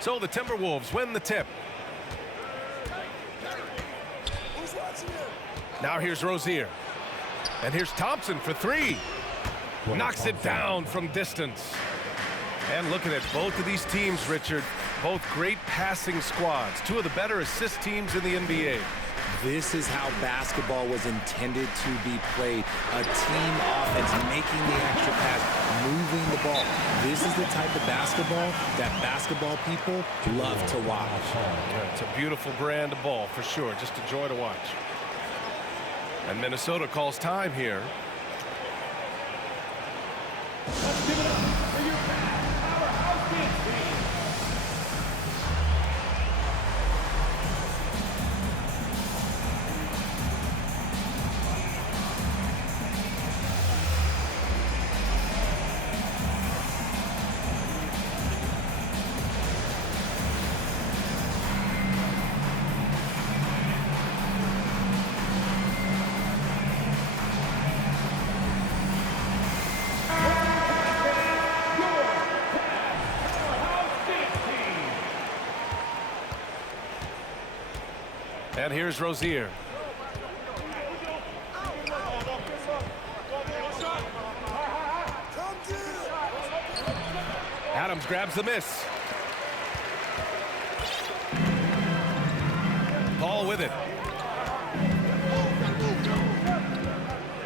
So the Timberwolves win the tip. Now here's Rozier. And here's Thompson for three. Knocks it down from distance. And looking at both of these teams, Richard, both great passing squads. Two of the better assist teams in the NBA. This is how basketball was intended to be played. A team offense, making the extra pass, moving the ball. This is the type of basketball that basketball people love to watch. Yeah, it's a beautiful brand of ball, for sure. Just a joy to watch. And Minnesota calls time here. Let's give it up for your powerhouse dance team. And here's Rozier. Adams grabs the miss. Paul with it.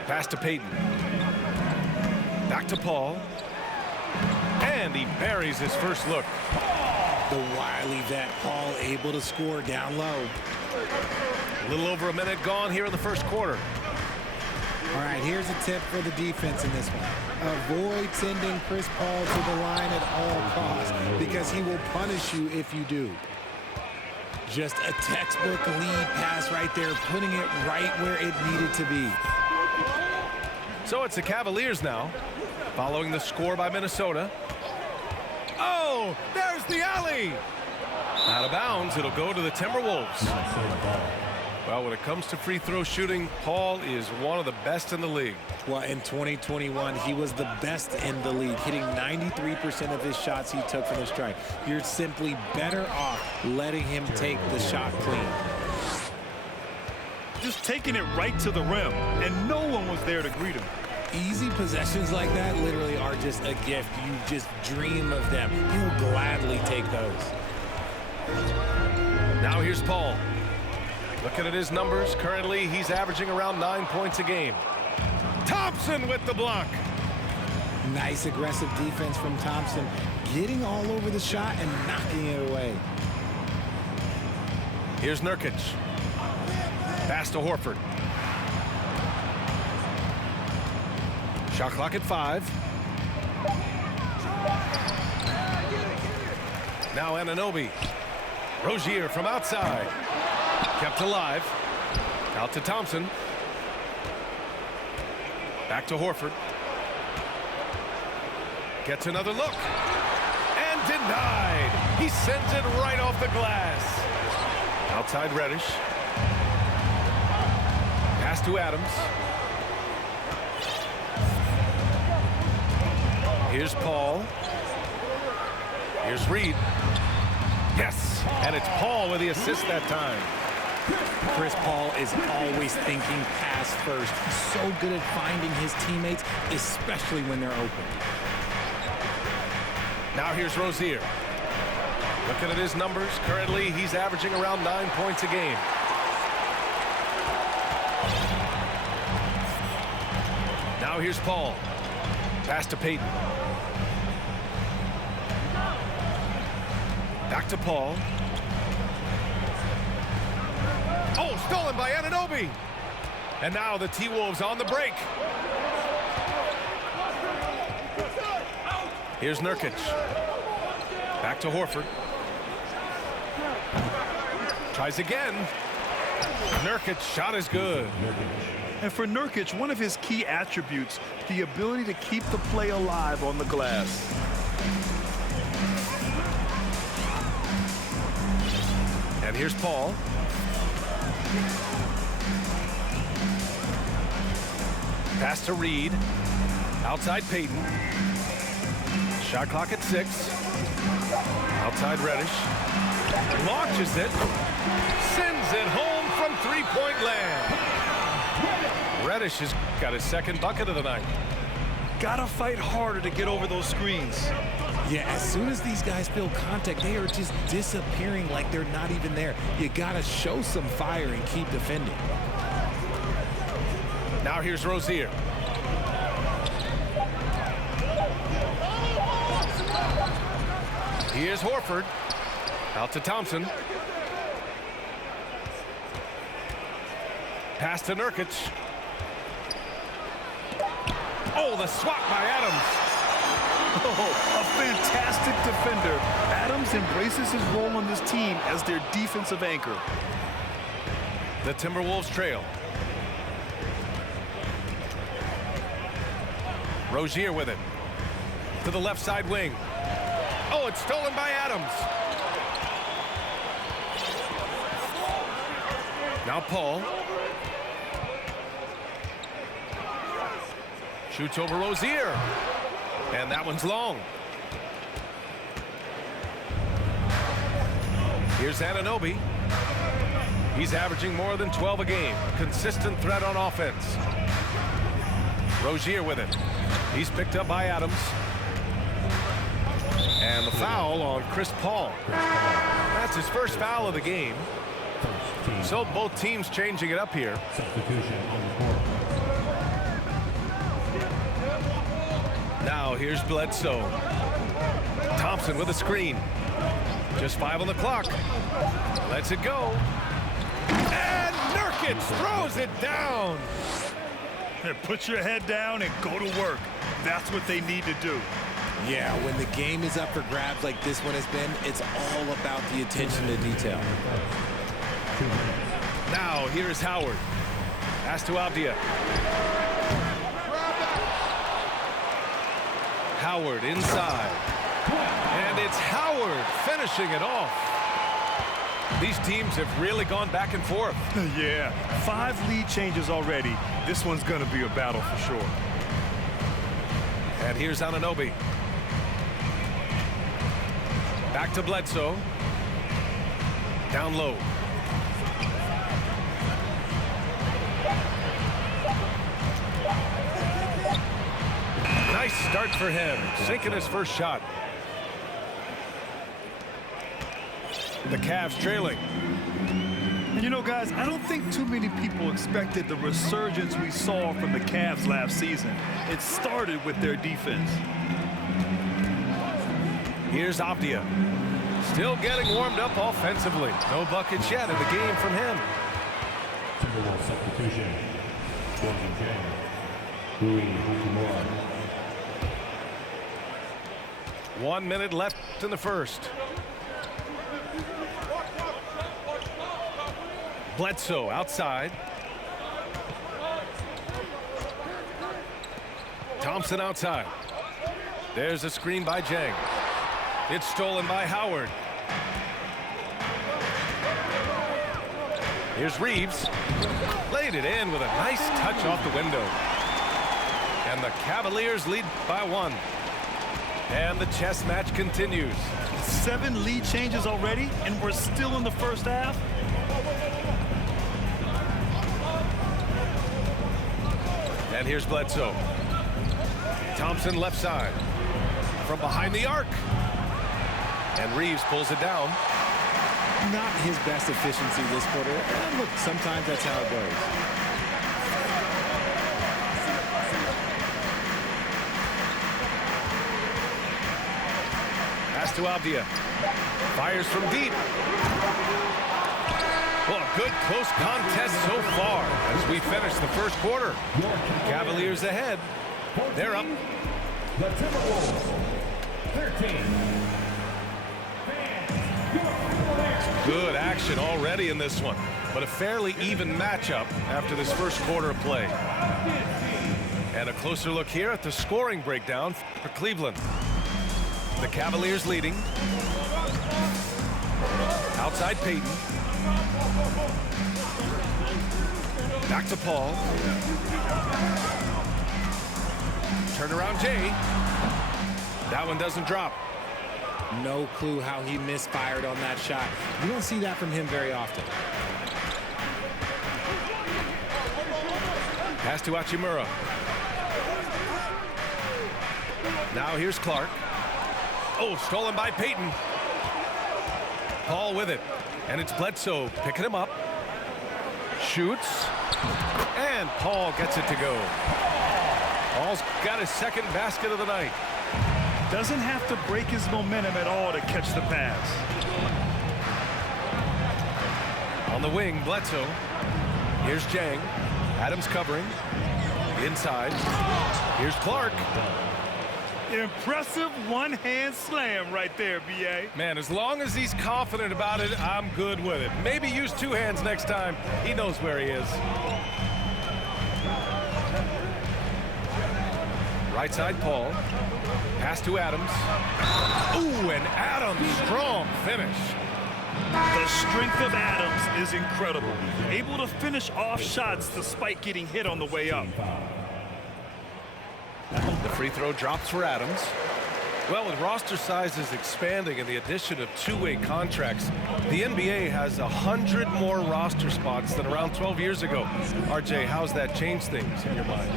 Pass to Payton. Back to Paul. And he buries his first look. The wily vet Paul able to score down low. A little over a minute gone here in the first quarter. All right, here's a tip for the defense in this one. Avoid sending Chris Paul to the line at all costs because he will punish you if you do. Just a textbook lead pass right there, putting it right where it needed to be. So it's the Cavaliers now, following the score by Minnesota. Oh, there's the alley. Out of bounds, it'll go to the Timberwolves. Well, when it comes to free throw shooting, Paul is one of the best in the league. Well, in 2021, he was the best in the league, hitting 93% of his shots he took from the strike. You're simply better off letting him take the shot clean. Just taking it right to the rim, and no one was there to greet him. Easy possessions like that literally are just a gift. You just dream of them. You'll gladly take those. Now here's Paul. Looking at his numbers, currently he's averaging around 9 points a game. Thompson with the block. Nice aggressive defense from Thompson, getting all over the shot and knocking it away. Here's Nurkic. Pass to Horford. Shot clock at 5. Now Anunoby. Rozier from outside. Kept alive. Out to Thompson. Back to Horford. Gets another look. And denied. He sends it right off the glass. Outside Reddish. Pass to Adams. Here's Paul. Here's Reed. Yes, and it's Paul with the assist that time. Chris Paul is always thinking pass first. So good at finding his teammates, especially when they're open. Now here's Rozier. Looking at his numbers, currently he's averaging around 9 points a game. Now here's Paul. Pass to Payton. Back to Paul. Oh, stolen by Anunoby. And now the T-Wolves on the break. Here's Nurkic. Back to Horford. Tries again. Nurkic shot is good. And for Nurkic, one of his key attributes, the ability to keep the play alive on the glass. And here's Paul. Pass to Reed. Outside Payton. Shot clock at 6. Outside Reddish. Launches it. Sends it home from three-point land. Reddish has got his second bucket of the night. Gotta fight harder to get over those screens. Yeah, as soon as these guys feel contact, they are just disappearing like they're not even there. You gotta show some fire and keep defending. Now here's Rozier. Here's Horford. Out to Thompson. Pass to Nurkic. Oh, the swat by Adams. Oh, a fantastic defender. Adams embraces his role on this team as their defensive anchor. The Timberwolves trail. Rozier with it. To the left side wing. Oh, it's stolen by Adams. Now Paul. Shoots over Rozier. And that one's long. Here's Anunoby. He's averaging more than 12 a game. Consistent threat on offense. Rozier with it. He's picked up by Adams. And the foul on Chris Paul. That's his first foul of the game. So both teams changing it up here. Substitution on the court. Now here's Bledsoe. Thompson with a screen. Just 5 on the clock. Lets it go. And Nurkic throws it down. Put your head down and go to work. That's what they need to do. Yeah, when the game is up for grabs like this one has been, it's all about the attention to detail. Now here's Howard. Pass to Avdia. Howard inside. And it's Howard finishing it off. These teams have really gone back and forth. Yeah, 5 lead changes already. This one's going to be a battle for sure. And here's Anunoby. Back to Bledsoe. Down low. Nice start for him. Sinking his first shot. The Cavs trailing. You know, guys, I don't think too many people expected the resurgence we saw from the Cavs last season. It started with their defense. Here's Avdia. Still getting warmed up offensively. No buckets yet in the game from him. Timberwolves substitution. Jordan Jang. Rui Hachimura. 1 minute left in the first. Bledsoe outside. Thompson outside. There's a screen by Jang. It's stolen by Howard. Here's Reeves. Laid it in with a nice touch off the window. And the Cavaliers lead by 1. And the chess match continues. 7 lead changes already, and we're still in the first half. And here's Bledsoe. Thompson left side. From behind the arc. And Reeves pulls it down. Not his best efficiency this quarter. And look, sometimes that's how it goes. Pass to Avdia. Fires from deep. Well, a good close contest so far as we finish the first quarter. Cavaliers ahead. They're up. The Timberwolves. 13. Good action already in this one, but a fairly even matchup after this first quarter of play. And a closer look here at the scoring breakdown for Cleveland. The Cavaliers leading. Outside Payton. Back to Paul. Turnaround Jay. That one doesn't drop. No clue how he misfired on that shot. You don't see that from him very often. Pass to Hachimura. Now here's Clark. Oh, stolen by Payton. Paul with it. And it's Bledsoe picking him up. Shoots. And Paul gets it to go. Paul's got his second basket of the night. Doesn't have to break his momentum at all to catch the pass. On the wing, Bledsoe. Here's Jang. Adams covering. Inside. Here's Clark. Impressive one-hand slam right there, B.A. Man, as long as he's confident about it, I'm good with it. Maybe use two hands next time. He knows where he is. Right side, Paul. Pass to Adams. Ooh, and Adams, strong finish. The strength of Adams is incredible. Able to finish off shots despite getting hit on the way up. The free throw drops for Adams. Well, with roster sizes expanding and the addition of two-way contracts, the NBA has 100 more roster spots than around 12 years ago. RJ, how's that changed things in your mind?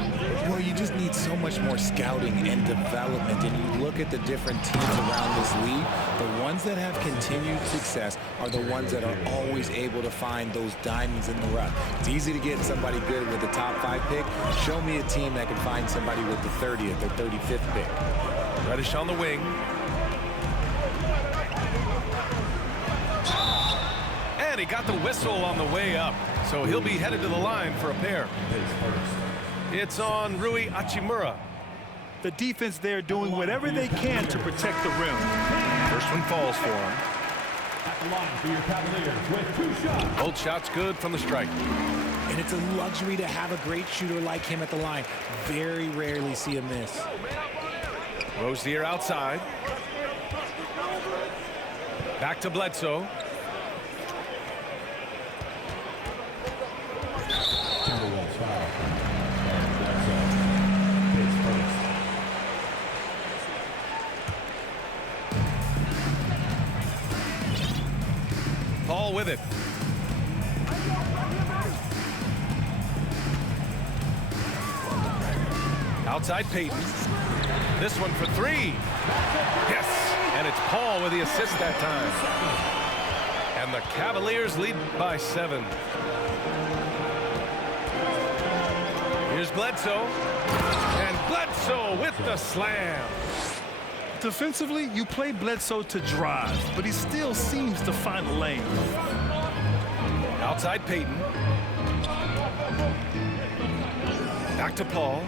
Well, you just need so much more scouting and development. And you look at the different teams around this league, the ones that have continued success are the ones that are always able to find those diamonds in the rough. It's easy to get somebody good with the top 5 pick. Show me a team that can find somebody with the 30th or 35th pick. Reddish on the wing. And he got the whistle on the way up. So he'll be headed to the line for a pair. It's on Rui Hachimura. The defense there doing whatever they can to protect the rim. First one falls for him. At the line for your Cavaliers with 2 shots. Both shots good from the strike. And it's a luxury to have a great shooter like him at the line. Very rarely see him miss. Rozier outside. Back to Bledsoe. Timberwolves foul. Bledsoe. His first. Paul with it. Outside Payton. This one for 3. Yes, and it's Paul with the assist that time. And the Cavaliers lead by 7. Here's Bledsoe. And Bledsoe with the slam. Defensively, you play Bledsoe to drive, but he still seems to find a lane. Outside Payton. Back to Paul.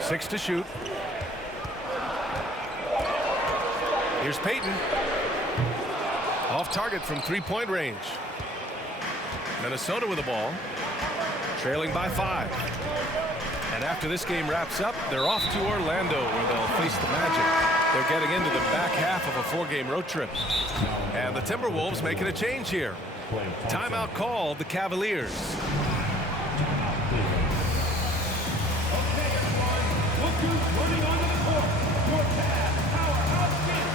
Six to shoot. Here's Payton. Off target from 3-point range. Minnesota with the ball. Trailing by 5. And after this game wraps up, they're off to Orlando where they'll face the Magic. They're getting into the back half of a 4-game road trip. And the Timberwolves making a change here. Timeout called the Cavaliers. Look who's running onto the court. Your Cavs powerhouse team.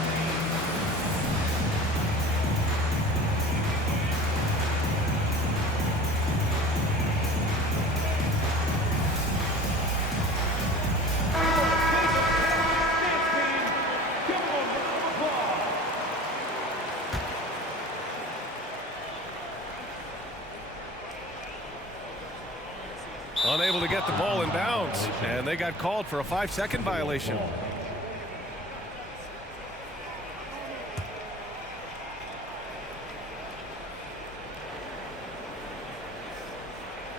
Unable to get the ball in bounds, and they got called for a 5-second violation.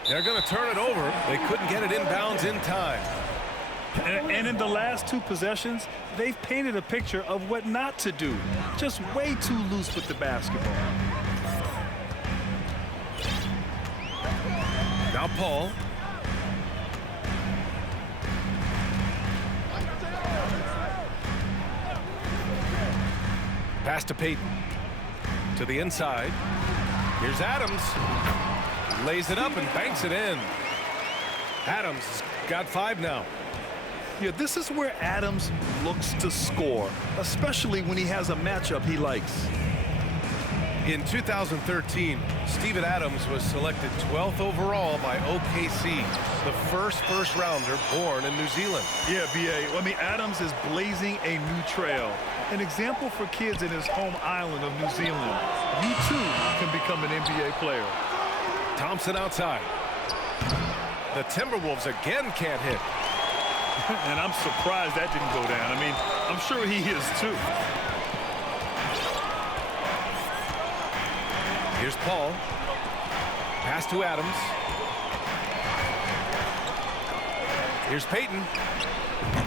They're going to turn it over. They couldn't get it in bounds in time. And in the last 2 possessions, they've painted a picture of what not to do. Just way too loose with the basketball. Now Paul. Pass to Payton. To the inside. Here's Adams. Lays it up and banks it in. Adams got 5 now. Yeah, this is where Adams looks to score, especially when he has a matchup he likes. In 2013, Steven Adams was selected 12th overall by OKC, the first rounder born in New Zealand. Yeah, B.A. I mean, Adams is blazing a new trail. An example for kids in his home island of New Zealand. You, too, can become an NBA player. Thompson outside. The Timberwolves again can't hit. And I'm surprised that didn't go down. I mean, I'm sure he is, too. Here's Paul. Pass to Adams. Here's Payton.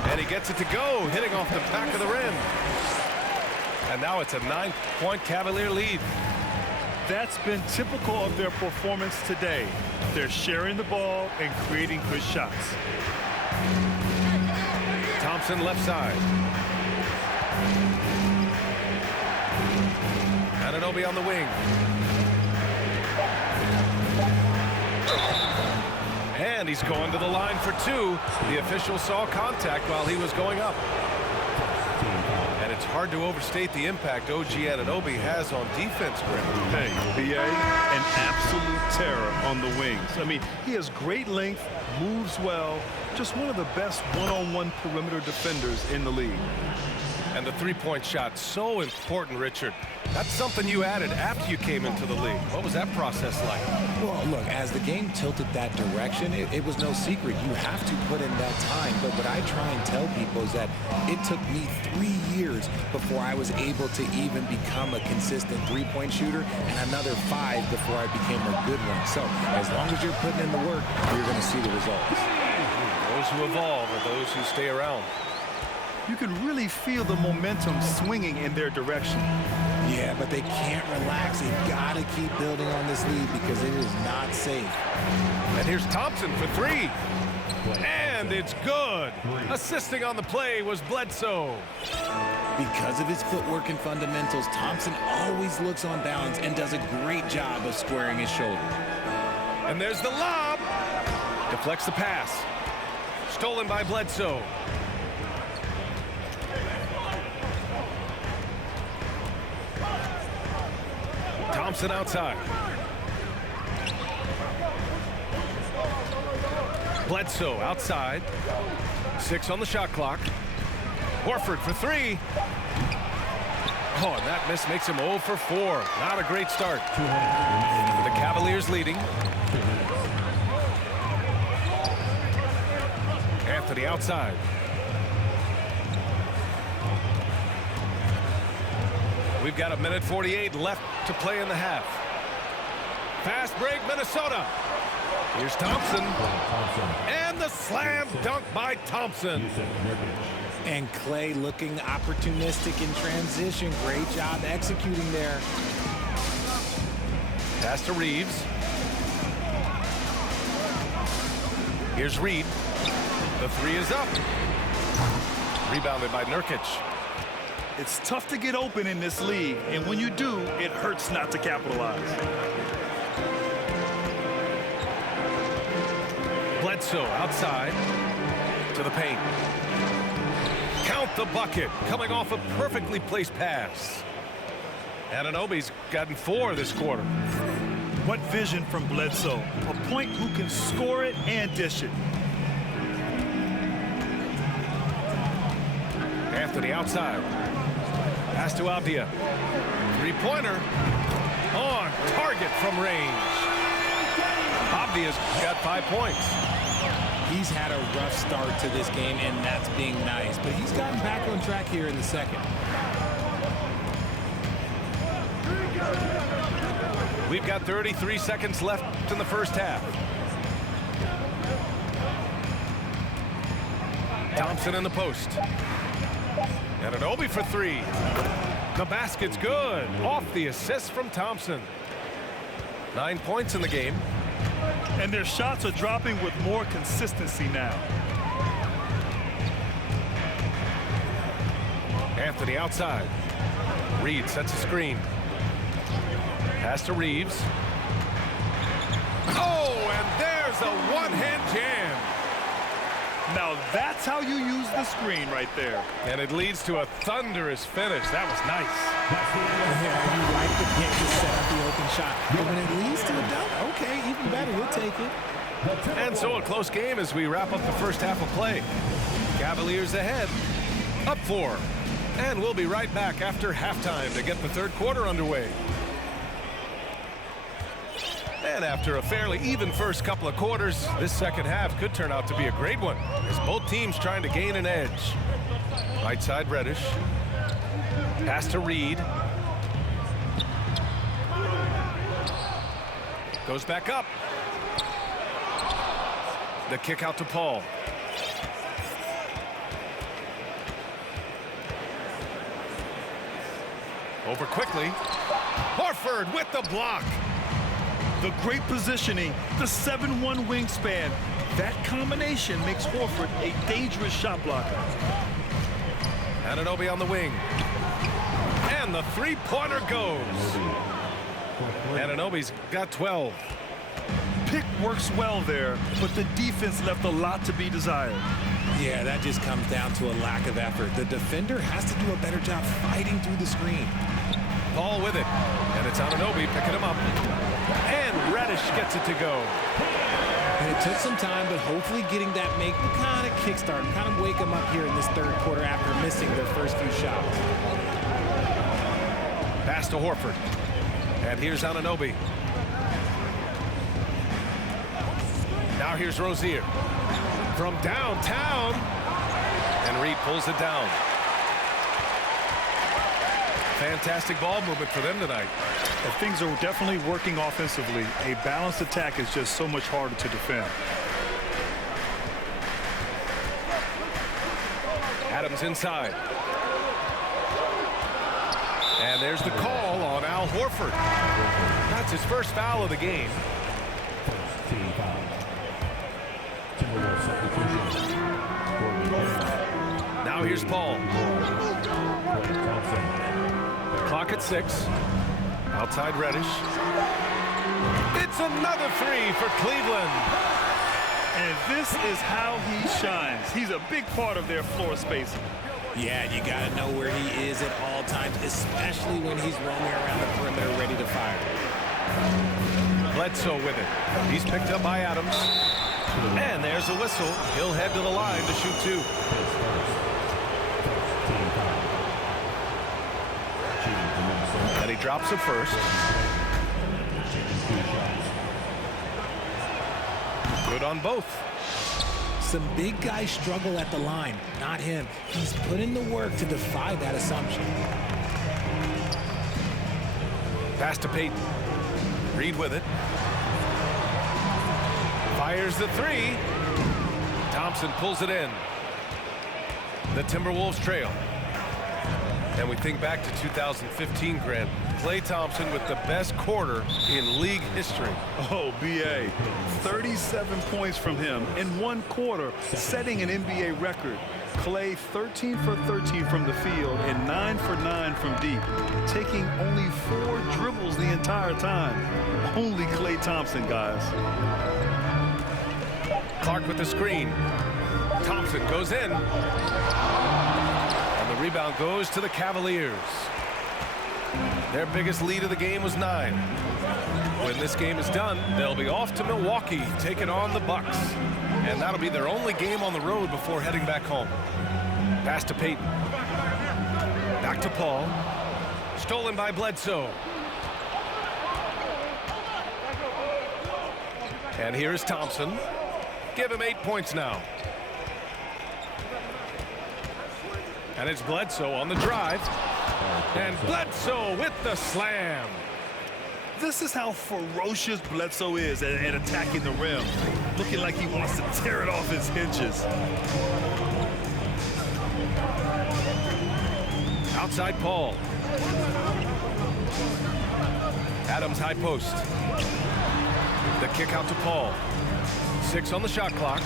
And he gets it to go, hitting off the back of the rim. And now it's a 9-point Cavalier lead. That's been typical of their performance today. They're sharing the ball and creating good shots. Thompson left side. Anunoby on the wing. And he's going to the line for two. The official saw contact while he was going up. And it's hard to overstate the impact OG Anunoby has on defense, Greg. Hey, B.A., an absolute terror on the wings. I mean, he has great length, moves well, just one of the best one-on-one perimeter defenders in the league. And the three-point shot, so important, Richard. That's something you added after you came into the league. What was that process like? Well, look, as the game tilted that direction, it was no secret. You have to put in that time. But what I try and tell people is that it took me 3 years before I was able to even become a consistent three-point shooter, and another 5 before I became a good one. So as long as you're putting in the work, you're going to see the results. Those who evolve are those who stay around. You can really feel the momentum swinging in their direction. Yeah, but they can't relax. They've got to keep building on this lead because it is not safe. And here's Thompson for three. And it's good. Assisting on the play was Bledsoe. Because of his footwork and fundamentals, Thompson always looks on balance and does a great job of squaring his shoulder. And there's the lob. Deflects the pass. Stolen by Bledsoe. Thompson outside. Bledsoe outside. 6 on the shot clock. Horford for three. Oh, and that miss makes him 0 for 4. Not a great start. The Cavaliers leading. Anthony outside. We've got 1:48 left to play in the half. Fast break, Minnesota. Here's Thompson. And the slam dunk by Thompson. And Clay looking opportunistic in transition. Great job executing there. Pass to Reeves. Here's Reed. The three is up. Rebounded by Nurkic. It's tough to get open in this league, and when you do, it hurts not to capitalize. Bledsoe outside to the paint. Count the bucket, coming off a perfectly placed pass. Anunoby's gotten 4 this quarter. What vision from Bledsoe, a point who can score it and dish it. Anthony outside. Pass to Avdia. Three-pointer. On target from range. Avdia's got 5 points. He's had a rough start to this game, and that's being nice. But he's gotten back on track here in the second. We've got 33 seconds left in the first half. Thompson in the post. Anunoby for three. The basket's good. Off the assist from Thompson. 9 points in the game. And their shots are dropping with more consistency now. Anthony outside. Reed sets a screen. Pass to Reeves. Oh, and there's a one-hand jam. Now that's how you use the screen right there. And it leads to a thunderous finish. That was nice. Yeah, you like the pick to set up the open shot. But when it leads to a dunk, okay, even better, you'll take it. And so a close game as we wrap up the first half of play. Cavaliers ahead, up 4. And we'll be right back after halftime to get the third quarter underway. And after a fairly even first couple of quarters, this second half could turn out to be a great one as both teams trying to gain an edge. Right side Reddish. Pass to Reed. Goes back up. The kick out to Paul. Over quickly. Horford with the block. The great positioning, the 7'1" wingspan. That combination makes Horford a dangerous shot blocker. Anunoby on the wing. And the three-pointer goes. Anunoby's got 12. Pick works well there, but the defense left a lot to be desired. Yeah, that just comes down to a lack of effort. The defender has to do a better job fighting through the screen. Paul with it. And it's Anunoby picking him up. And Reddish gets it to go. And it took some time, but hopefully getting that make kind of kickstart, kind of wake them up here in this third quarter after missing their first few shots. Pass to Horford. And here's Anunoby. Now here's Rozier. From downtown. And Reed pulls it down. Fantastic ball movement for them tonight. Things are definitely working offensively. A balanced attack is just so much harder to defend. Adams inside. And there's the call on Al Horford. That's his first foul of the game. Now here's Paul. Clock at 6. Outside Reddish. It's another three for Cleveland. And this is how he shines. He's a big part of their floor spacing. Yeah, you got to know where he is at all times, especially when he's roaming around the perimeter ready to fire. Bledsoe with it. He's picked up by Adams. And there's a whistle. He'll head to the line to shoot 2. And he drops it first. Good on both. Some big guys struggle at the line, not him. He's put in the work to defy that assumption. Pass to Payton. Reed with it. Fires the 3. Thompson pulls it in. The Timberwolves trail. And we think back to 2015, Grant. Klay Thompson with the best quarter in league history. Oh, B.A. 37 points from him in one quarter, setting an NBA record. Klay 13 for 13 from the field and 9 for 9 from deep, taking only 4 dribbles the entire time. Only Klay Thompson, guys. Clark with the screen. Thompson goes in. And the rebound goes to the Cavaliers. Their biggest lead of the game was 9. When this game is done, they'll be off to Milwaukee, taking on the Bucks. And that'll be their only game on the road before heading back home. Pass to Payton. Back to Paul. Stolen by Bledsoe. And here's Thompson. Give him 8 points now. And it's Bledsoe on the drive. And Bledsoe with the slam. This is how ferocious Bledsoe is at attacking the rim. Looking like he wants to tear it off his hinges. Outside Paul. Adams high post. The kick out to Paul. 6 on the shot clock.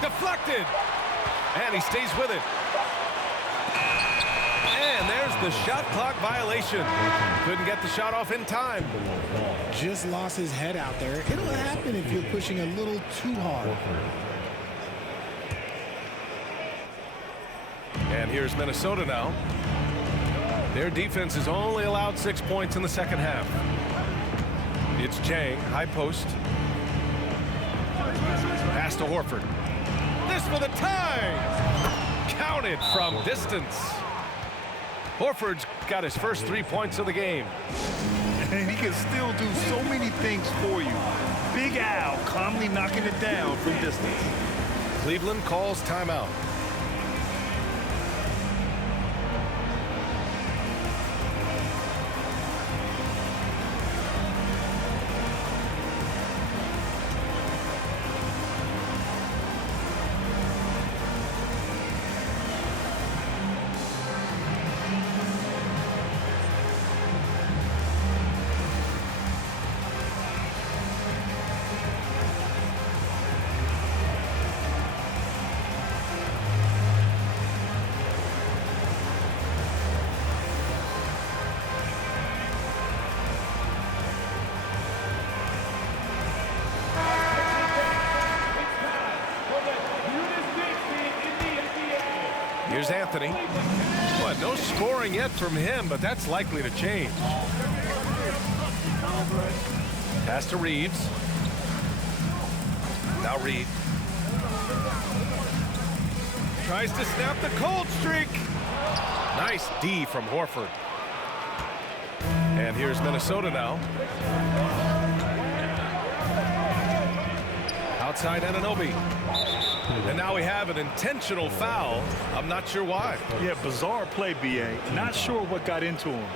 Deflected. And he stays with it. And there's the shot clock violation. Couldn't get the shot off in time. Just lost his head out there. It'll happen if you're pushing a little too hard. And here's Minnesota now. Their defense has only allowed 6 points in the second half. It's Chang, high post. Pass to Horford. This for the tie! Counted from distance. Horford's got his first 3 points of the game. And he can still do so many things for you. Big Al calmly knocking it down from distance. Cleveland calls timeout. Here's Anthony. Well, no scoring yet from him, but that's likely to change. Pass to Reeves. Now Reed. Tries to snap the cold streak. Nice D from Horford. And here's Minnesota now. Outside Anunoby. And now we have an intentional foul. I'm not sure why. Yeah, bizarre play, B.A. Not sure what got into him.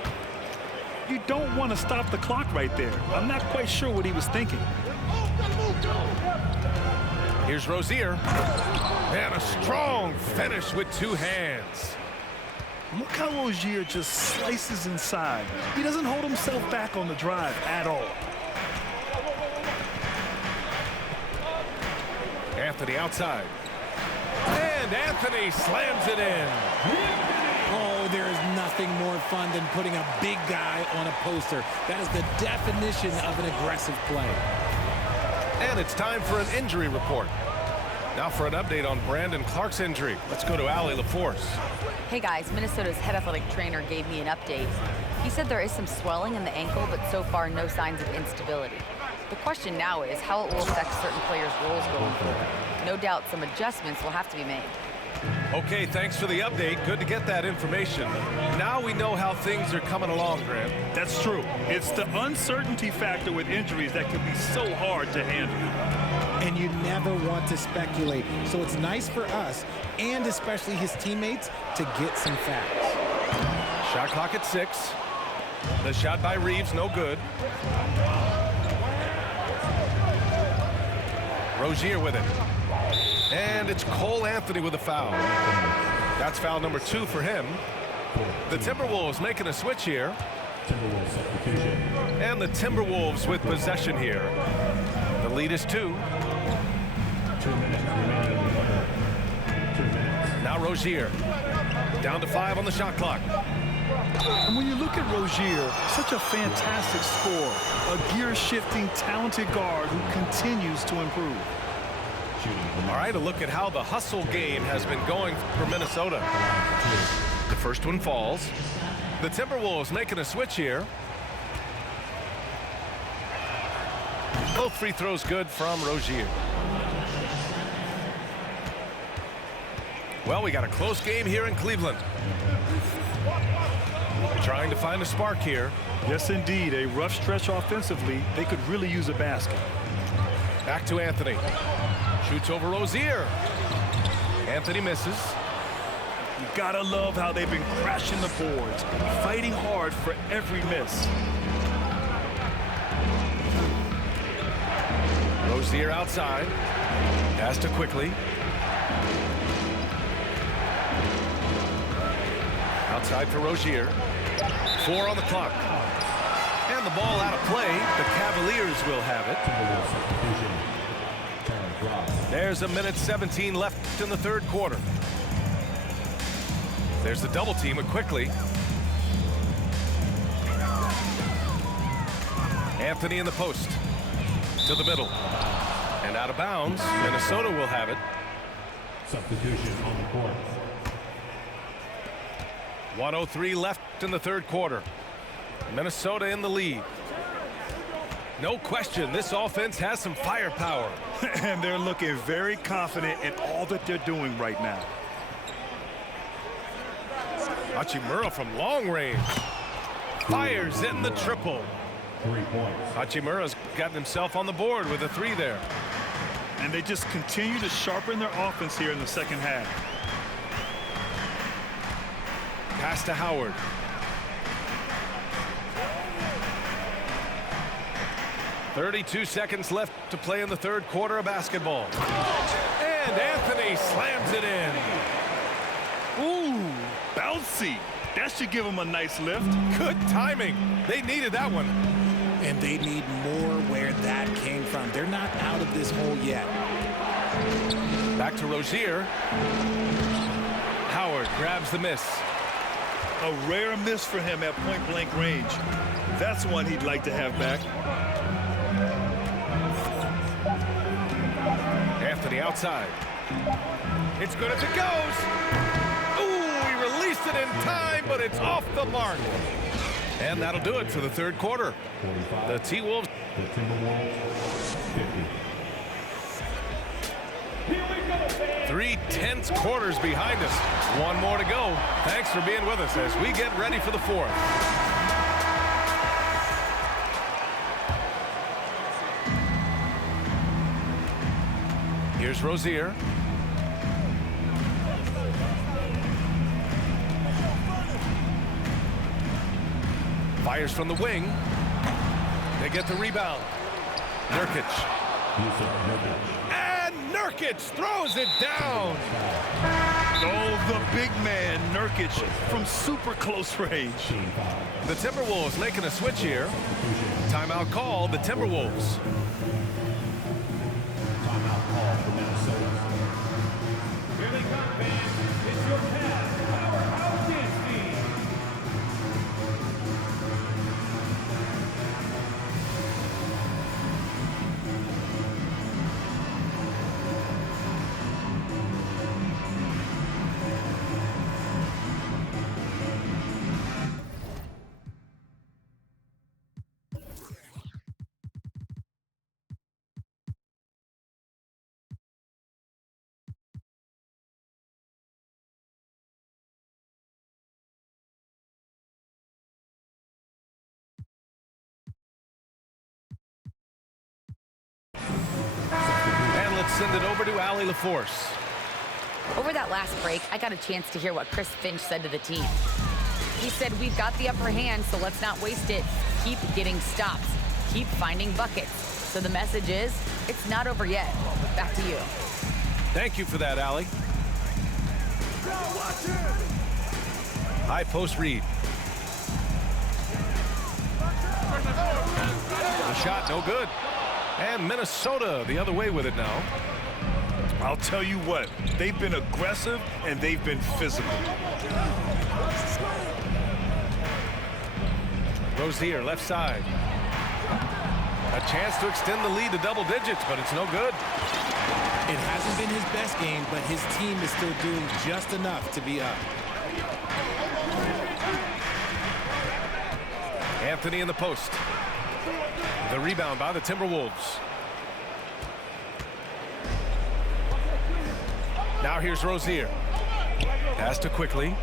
You don't want to stop the clock right there. I'm not quite sure what he was thinking. Here's Rozier. And a strong finish with 2 hands. Look how Rozier just slices inside. He doesn't hold himself back on the drive at all. Anthony outside. And Anthony slams it in. Oh, there is nothing more fun than putting a big guy on a poster. That is the definition of an aggressive play. And it's time for an injury report. Now for an update on Brandon Clark's injury. Let's go to Allie LaForce. Hey guys, Minnesota's head athletic trainer gave me an update. He said there is some swelling in the ankle, but so far no signs of instability. The question now is how it will affect certain players' roles going forward. No doubt some adjustments will have to be made. Okay, thanks for the update. Good to get that information. Now we know how things are coming along, Grant. That's true. It's the uncertainty factor with injuries that can be so hard to handle. And you never want to speculate. So it's nice for us, and especially his teammates, to get some facts. Shot clock at 6. The shot by Reeves, no good. Rozier with it. And it's Cole Anthony with a foul. That's foul number 2 for him. The Timberwolves making a switch here. And the Timberwolves with possession here. The lead is 2. Now Rozier. Down to 5 on the shot clock. And when you look at Rozier, such a fantastic scorer, a gear-shifting, talented guard who continues to improve. All right, a look at how the hustle game has been going for Minnesota. The first one falls. The Timberwolves making a switch here. Both free throws good from Rozier. Well, we got a close game here in Cleveland. Trying to find a spark here. Yes, indeed. A rough stretch offensively. They could really use a basket. Back to Anthony. Shoots over Rozier. Anthony misses. You gotta love how they've been crashing the boards, fighting hard for every miss. Rozier outside. Pass to quickly. Outside for Rozier. 4 on the clock. And the ball out of play. The Cavaliers will have it. There's 1:17 left in the third quarter. There's the double team with Quickly. Anthony in the post. To the middle. And out of bounds. Minnesota will have it. Substitution on the court. 1:03 left in the third quarter. Minnesota in the lead. No question, this offense has some firepower. And they're looking very confident in all that they're doing right now. Hachimura from long range. Fires in the triple. 3 points. Hachimura's gotten himself on the board with a 3 there. And they just continue to sharpen their offense here in the second half. Pass to Howard. .32 seconds left to play in the third quarter of basketball. And Anthony slams it in. Ooh, bouncy. That should give him a nice lift. Good timing. They needed that one. And they need more where that came from. They're not out of this hole yet. Back to Rozier. Howard grabs the miss. A rare miss for him at point-blank range. That's one he'd like to have back. Anthony outside. It's good if it goes. Ooh, he released it in time, but it's off the mark. And that'll do it for the third quarter. 45. The T-Wolves. The Timberwolves, 50. 3/10 quarters behind us. One more to go. Thanks for being with us as we get ready for the fourth. Here's Rozier. Fires from the wing. They get the rebound. Nurkic. And Nurkic throws it down. Oh, the big man, Nurkic, from super close range. The Timberwolves making a switch here. Timeout called, the Timberwolves. Timeout call for Minnesota. Here they come, fans. It's your Cavs powerhouse dance team. And let's send it over to Allie LaForce. Over that last break, I got a chance to hear what Chris Finch said to the team. He said, we've got the upper hand, so let's not waste it. Keep getting stops. Keep finding buckets. So the message is, it's not over yet. Back to you. Thank you for that, Allie. High post read. The shot, no good. And Minnesota the other way with it now. I'll tell you what, they've been aggressive and they've been physical. Rozier, left side. A chance to extend the lead to double digits, but it's no good. It hasn't been his best game, but his team is still doing just enough to be up. Anthony in the post. The rebound by the Timberwolves. Now here's Rozier. Pass to Quickly.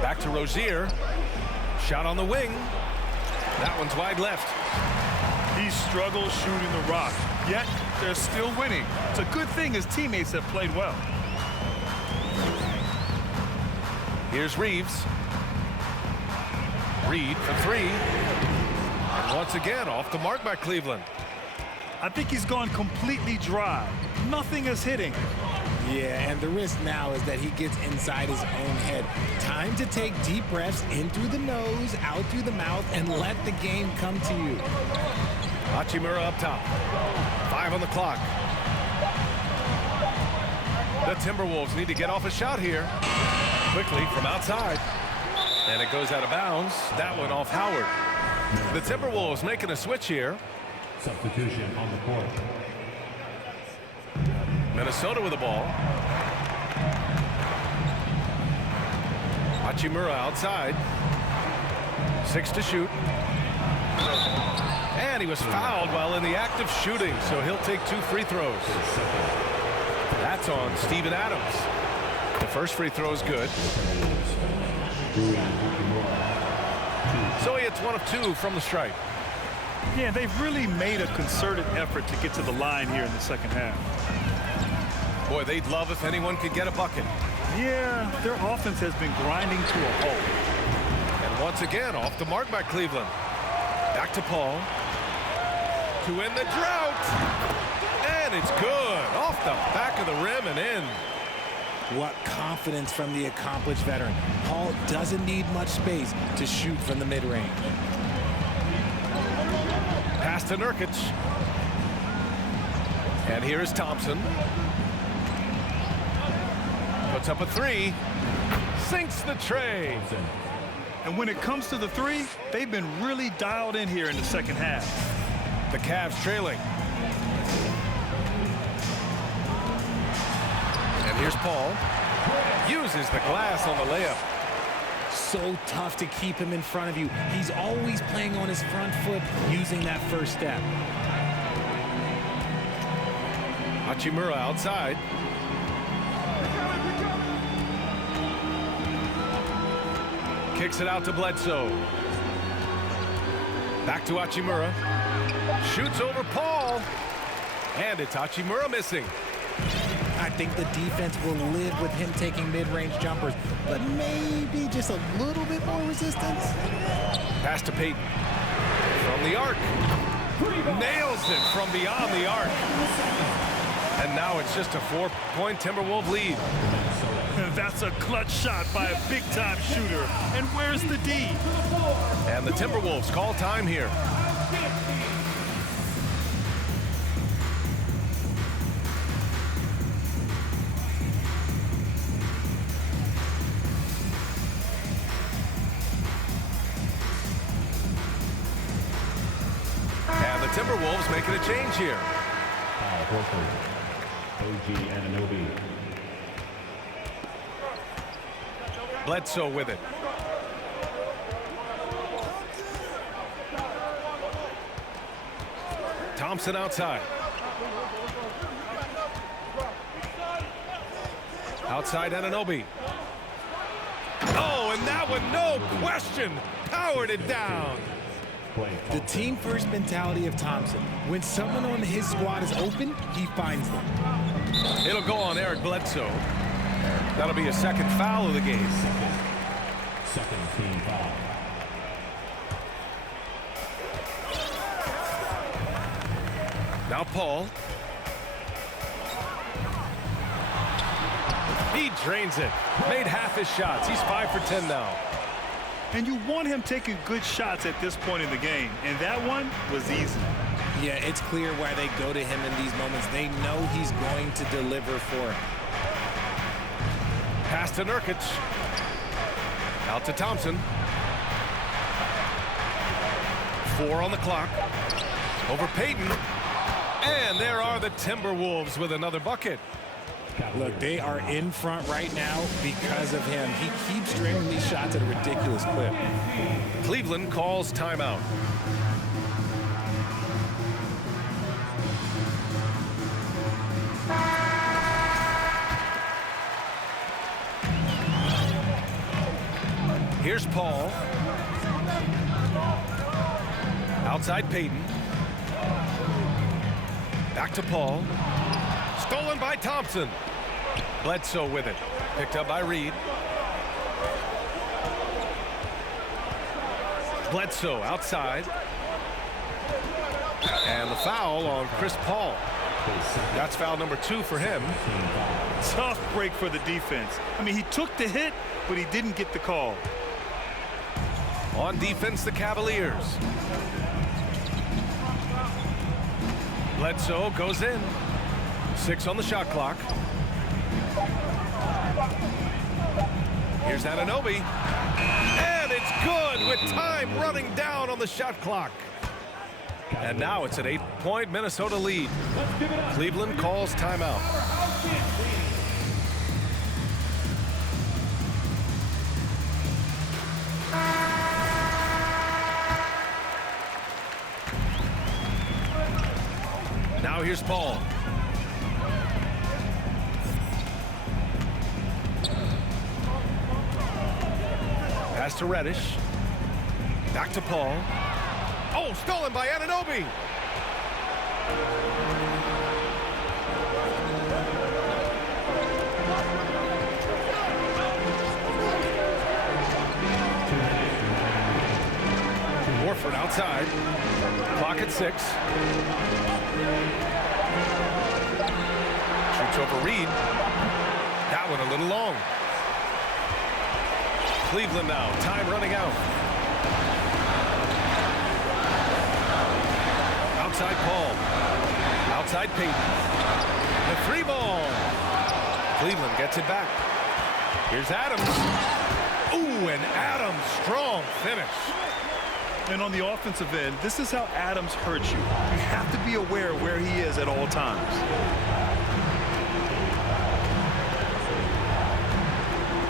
Back to Rozier. Shot on the wing. That one's wide left. He struggles shooting the rock, yet they're still winning. It's a good thing his teammates have played well. Here's Reeves. Reed for three. And once again, off the mark by Cleveland. I think he's gone completely dry. Nothing is hitting. Yeah, and the risk now is that he gets inside his own head. Time to take deep breaths in through the nose, out through the mouth, and let the game come to you. Hachimura up top. 5 on the clock. The Timberwolves need to get off a shot here. Quickly from outside. And it goes out of bounds. That one off Howard. The Timberwolves making a switch here. Substitution on the court. Minnesota with the ball. Hachimura outside. 6 to shoot. And he was fouled while in the act of shooting, so he'll take 2 free throws. That's on Steven Adams. The first free throw is good. So he hits 1 of 2 from the stripe. Yeah, they've really made a concerted effort to get to the line here in the second half. Boy, they'd love if anyone could get a bucket. Yeah, their offense has been grinding to a halt. And once again, off the mark by Cleveland. Back to Paul. To end the drought. And it's good. Off the back of the rim and in. What confidence from the accomplished veteran. Paul doesn't need much space to shoot from the mid-range. Pass to Nurkic. And here is Thompson. Puts up a 3. Sinks the tray. And when it comes to the 3, they've been really dialed in here in the second half. The Cavs trailing. And here's Paul. Uses the glass on the layup. So tough to keep him in front of you. He's always playing on his front foot, using that first step. Hachimura outside. Kicks it out to Bledsoe. Back to Hachimura. Shoots over Paul. And it's Hachimura missing. I think the defense will live with him taking mid-range jumpers, but maybe just a little bit more resistance. Pass to Payton. From the arc. Nails it from beyond the arc. And now it's just a 4-point Timberwolves lead. That's a clutch shot by a big-time shooter. And where's the D? And the Timberwolves call time here. And the Timberwolves making a change here. OG Anunoby. Bledsoe with it. Thompson outside. Outside Anunoby. Oh, and that one, no question, powered it down. The team-first mentality of Thompson. When someone on his squad is open, he finds them. It'll go on Eric Bledsoe. That'll be a second foul of the game. Second team foul. Now Paul. He drains it. Made half his shots. He's 5 for 10 now. And you want him taking good shots at this point in the game. And that one was easy. Yeah, it's clear why they go to him in these moments. They know he's going to deliver for him. Pass to Nurkic. Out to Thompson. 4 on the clock. Over Payton. And there are the Timberwolves with another bucket. Look, they are in front right now because of him. He keeps draining these shots at a ridiculous clip. Cleveland calls timeout. Here's Paul. Outside Payton. Back to Paul. Stolen by Thompson. Bledsoe with it. Picked up by Reed. Bledsoe outside. And the foul on Chris Paul. That's foul number 2 for him. Tough break for the defense. I mean, he took the hit, but he didn't get the call. On defense, the Cavaliers. Bledsoe goes in. 6 on the shot clock. Here's Anunoby. And it's good with time running down on the shot clock. And now it's an 8-point Minnesota lead. Let's give it up. Cleveland calls timeout. Powerhouse dance team. Now here's Paul. Pass to Reddish. Back to Paul. Oh, stolen by Anunoby. Horford outside. Clock at 6. Shoots over Reed. That one a little long. Cleveland now. Time running out. Outside Paul. Outside Payton. The 3 ball. Cleveland gets it back. Here's Adams. Ooh, and Adams, strong finish. And on the offensive end, this is how Adams hurts you. You have to be aware of where he is at all times.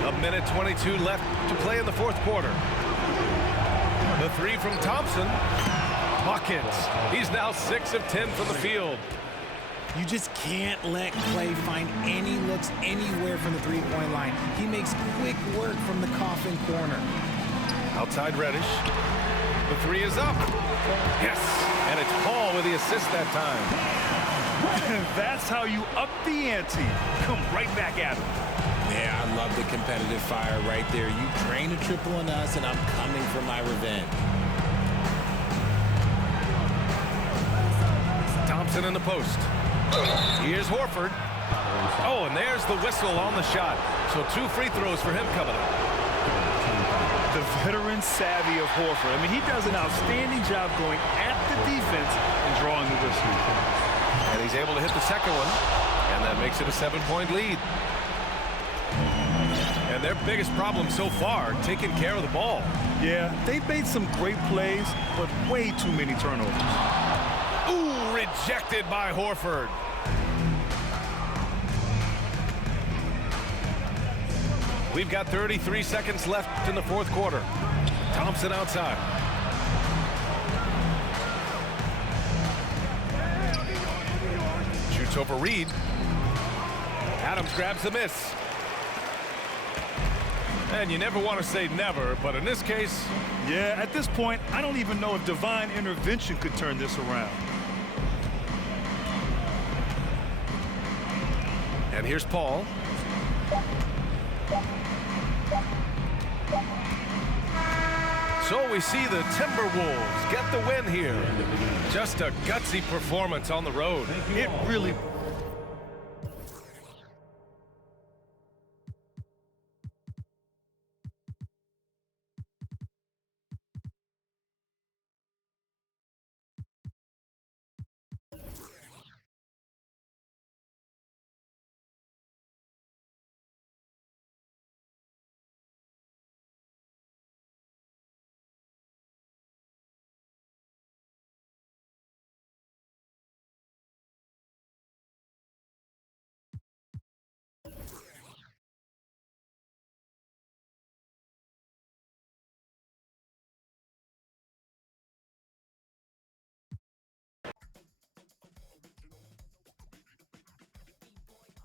A minute 22 left to play in the fourth quarter. The 3 from Thompson. Buckets. He's now 6 of 10 from the field. You just can't let Clay find any looks anywhere from the three-point line. He makes quick work from the coffin corner. Outside Reddish. The 3 is up. Yes. And it's Paul with the assist that time. That's how you up the ante. Come right back at him. Yeah, I love the competitive fire right there. You drain a triple on us, and I'm coming for my revenge. Thompson in the post. Here's Horford. Oh, and there's the whistle on the shot. So 2 free throws for him coming up. The veteran savvy of Horford. I mean, he does an outstanding job going at the defense and drawing the whistle. And he's able to hit the second one. And that makes it a 7-point lead. And their biggest problem so far, taking care of the ball. Yeah, they've made some great plays, but way too many turnovers. Ooh, rejected by Horford. We've got 33 seconds left in the fourth quarter. Thompson outside. Shoots over Reed. Adams grabs the miss. And you never want to say never, but in this case... Yeah, at this point, I don't even know if divine intervention could turn this around. And here's Paul. So we see the Timberwolves get the win here. Just a gutsy performance on the road. It really